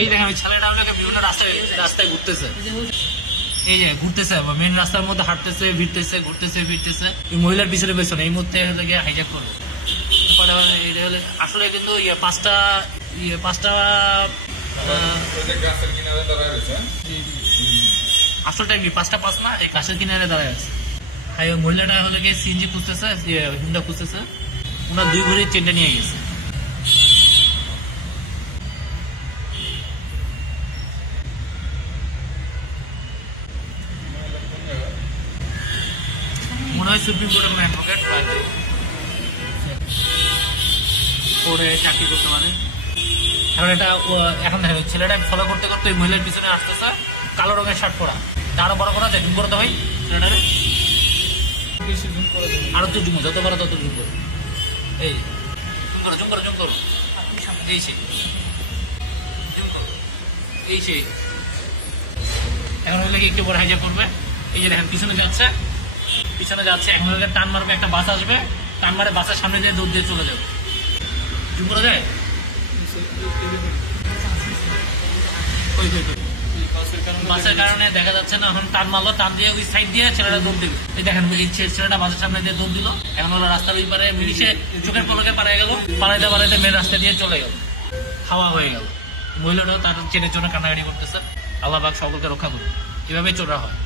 এই দেখেন ছেলেটা বিভিন্ন রাস্তায় ঘুরতেছে, এই যে ঘুরতেছে মেন রাস্তার মধ্যে হাঁটতেছে, ভিড়তেছে, ঘুরতেছে, ফিরতেছে। এই মহিলার পিছনে পেছনে এই মুহূর্তে হাইজ্যাক করবে। আসলে কিন্তু পাঁচটা আসলটা কি 5:05 না, এই কাছের কিনারে দাঁড়ায় আছে। হাই মহিলাটা হলে গিয়ে সিএনজি খুঁজতেছে, হুন্ডা খুঁজতেছে, ওনার 2 ঘড়ির চেনটা নিয়ে গেছে। মনে হয় সুপ্রিম কোর্টের কোনো অ্যাডভোকেট ওরে চাকরি করতে পারে। এখন এখন দেখেন ছেলেটা ফলো করতে করতে ওই মহিলার পিছনে আসতেছে, কালো রঙের শার্ট পরা। আরো বড় করা যায়, জুম করতে হয় ছেলেটারে, আরো তো জুম, যত বড় তত জুম করো। এই জুম করো এই সেই জুম করো, এই সেই। এখন ওই একটু বড় হাইজ্যাক করবে। এই যে দেখেন পিছনে যাচ্ছে, এখন টান মারবে, একটা বাস আসবে, টান মারে বাসের সামনে দিয়ে দৌড় দিয়ে চলে যাবে। জুম করা যায়? বাসের কারণে দেখা যাচ্ছে না, এখন টান মারলো, টান দিয়ে ওই সাইড দিয়ে ছেলেটা দৌড় দিবে। এই দেখেন এই ছেলেটা বাসের সামনে দিয়ে দৌড় দিল। এখন ওরা রাস্তার ওই পারে মিলিশে চোখের পলকে পাড়ায় গেল, পাড়াইতে মেন রাস্তা দিয়ে চলে গেল, হাওয়া হয়ে গেল। মহিলাটাও তার চেনের জন্য কান্নাকাটি করতেছে। আল্লাহ পাক সকলকে রক্ষা করুন। এভাবেই চোরা হয়।